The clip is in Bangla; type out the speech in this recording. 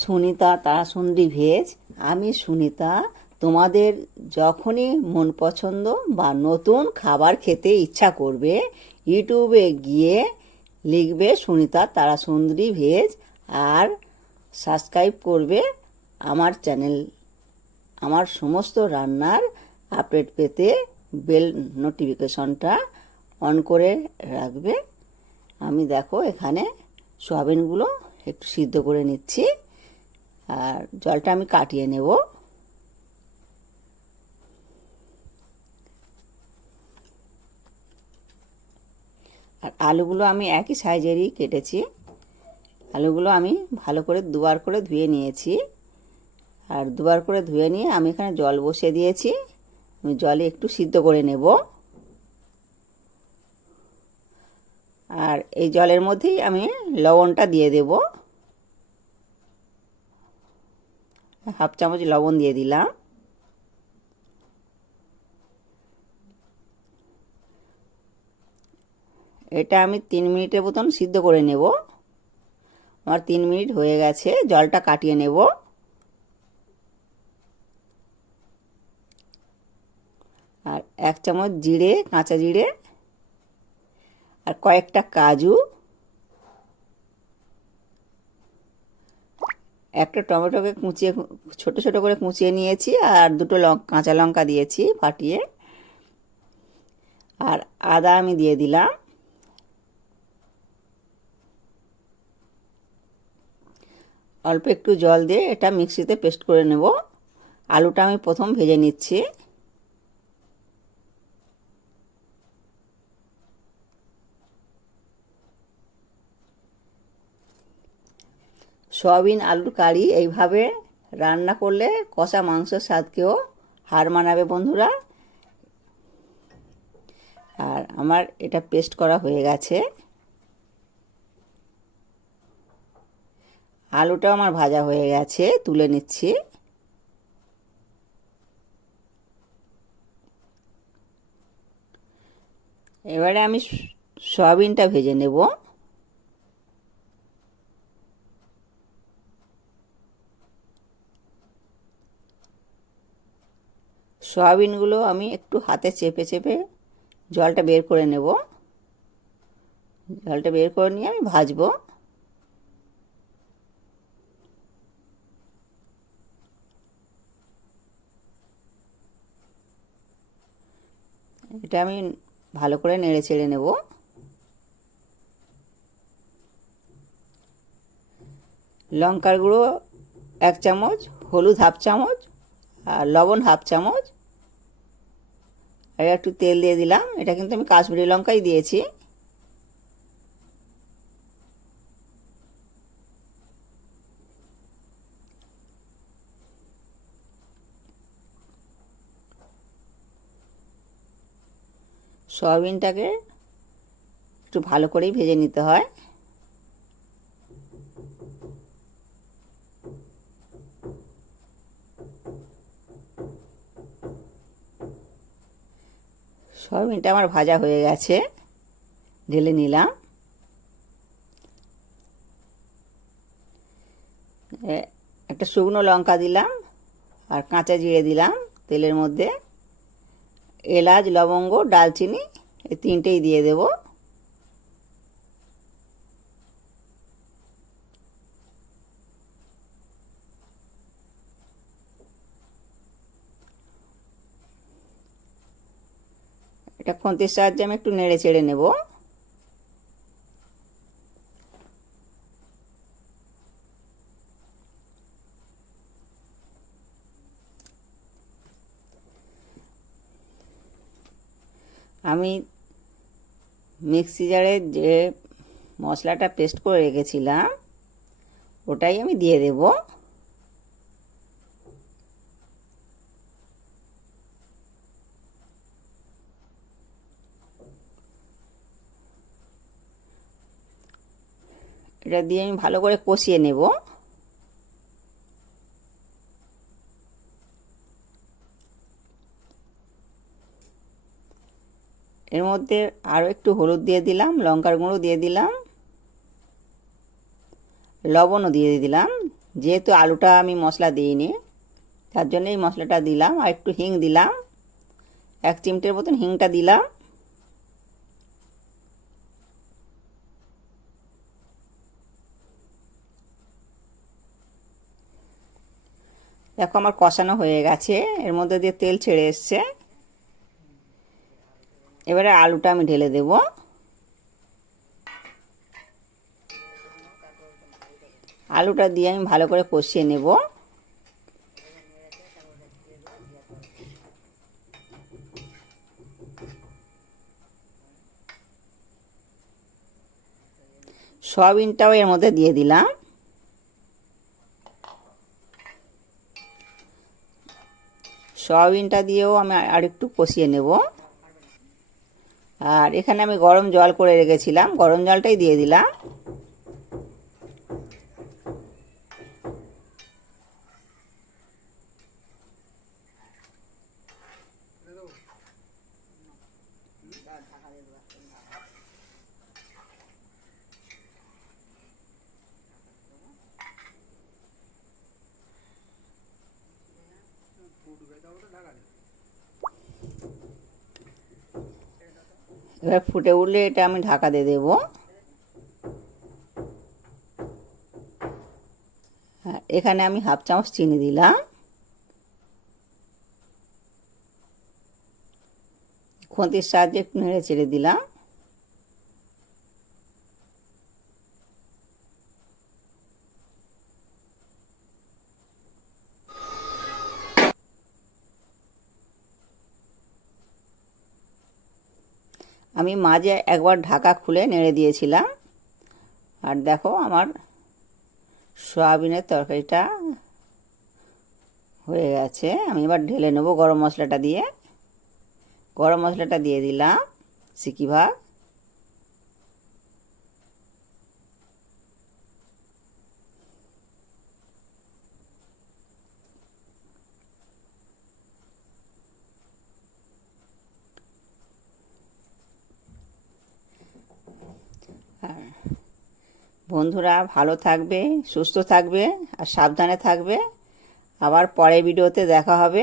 সুনিতা তারাসুন্দরী ভেজ। আমি সুনিতা, তোমাদের যখনই মন পছন্দ বা নতুন খাবার খেতে ইচ্ছা করবে, ইউটিউবে গিয়ে লিখবে সুনিতা তারাসুন্দরী ভেজ আর সাবস্ক্রাইব করবে আমার চ্যানেল। আমার সমস্ত রান্নার আপডেট পেতে বেল নোটিফিকেশনটা অন করে রাখবে। আমি দেখো এখানে সোয়াবিনগুলো একটু সিদ্ধ করে নিচ্ছি। আর জলটা আমি কাটিয়ে নেব। আর আলুগুলো আমি একই সাইজেরই কেটেছি। আলুগুলো আমি ভালো করে দুবার করে ধুয়ে নিয়েছি। আর দুবার করে ধুয়ে নিয়ে আমি এখানে জল বসিয়ে দিয়েছি। আমি জলে একটু সিদ্ধ করে নেব। আর এই জলের মধ্যেই আমি লবণটা দিয়ে দেব। হাফ চামচ লবণ দিয়ে দিলাম। এটা আমি তিন মিনিটের মতন সিদ্ধ করে নেব। আমার তিন মিনিট হয়ে গেছে, জলটা কাটিয়ে নেব। আর এক চামচ জিরে, কাঁচা জিরে, আর কয়েকটা কাজু। একটা টমেটোকে কুচিয়ে ছোট ছোট করে কুচিয়ে নিয়েছি আর দুটো লঙ্কা কাঁচা লঙ্কা দিয়েছি ফাটিয়ে। আর আদা আমি দিয়ে দিলাম। অল্প একটু জল দিয়ে এটা মিক্সিতে পেস্ট করে নেব। আলুটা আমি প্রথম ভেজে নিচ্ছি। সয়াবিন, আলুর কারি এইভাবে রান্না করলে কষা মাংসের স্বাদকেও হার মানাবে বন্ধুরা। আর আমার এটা পেস্ট করা হয়ে গেছে। আলুটাও আমার ভাজা হয়ে গেছে, তুলে নিচ্ছি। এবারে আমি সয়াবিনটা ভেজে নেব। সয়াবিনগুলো আমি একটু হাতে চেপে চেপে জলটা বের করে নেব। জলটা বের করে নিয়ে আমি ভাজবো। এটা আমি ভালো করে নেড়ে চেড়ে নেব। লঙ্কার গুঁড়ো এক চামচ, হলুদ হাফ চামচ আর লবণ হাফ চামচ আর একটু তেল দিয়ে দিলাম। এটা কিন্তু আমি কাশ্মীরি লঙ্কাই দিয়েছি। সয়াবিনটাকে একটু ভালো করেই ভেজে নিতে হয়। সয়াবিনটা আমার ভাজা হয়ে গেছে। ঢেলে নিলাম। একটা শুকনো লঙ্কা দিলাম আর কাঁচা জিরে দিলাম তেলের মধ্যে। এলাচ, লবঙ্গ, ডালচিনি, এই তিনটেই দিয়ে দেব। এটা খন্তির সাহায্যে আমি একটু নেড়ে চেড়ে নেব। আমি মিক্সি জারে যে মশলাটা পেস্ট করে রেখেছিলাম, ওটাই আমি দিয়ে দেব। এটা দিয়ে আমি ভালো করে কষিয়ে নেব। এর মধ্যে আরও একটু হলুদ দিয়ে দিলাম, লঙ্কার গুঁড়ো দিয়ে দিলাম, লবণও দিয়ে দিলাম। যেহেতু আলুটা আমি মশলা দিইনি, তার জন্য এই মশলাটা দিলাম, আর একটু হিং দিলাম। এক চিমটের মতন হিংটা দিলাম। দেখো আমার কষানো হয়ে গেছে। এর মধ্যে দিয়ে তেল ছেড়ে এসছে। এবারে আলুটা আমি ঢেলে দেব। আলুটা দিয়ে আমি ভালো করে কষিয়ে নেব। সয়াবিনটাও এর মধ্যে দিয়ে দিলাম। সয়াবিনটা দিয়েও আমি আরেকটু কষিয়ে নেব। আর এখানে আমি গরম জল করে রেখেছিলাম। গরম জলটাই দিয়ে দিলাম। এবার ফুটে উঠলে এটা আমি ঢাকা দিয়ে দেবো। হ্যাঁ, এখানে আমি হাফ চামচ চিনি দিলাম। খুঁতির সাহায্যে একটু নেড়ে চেড়ে দিলাম। আমি মাঝে একবার ঢাকা খুলে নেড়ে দিয়েছিলাম। আর দেখো আমার সয়াবিনের তরকারিটা হয়ে গেছে। আমি এবার ঢেলে নেব গরম মশলাটা দিয়ে। গরম মশলাটা দিয়ে দিলাম সিকি ভাগ। আর বন্ধুরা ভালো থাকবে সুস্থ থাকবে আর সাবধানে থাকবে। আবার পরে ভিডিওতে দেখা হবে।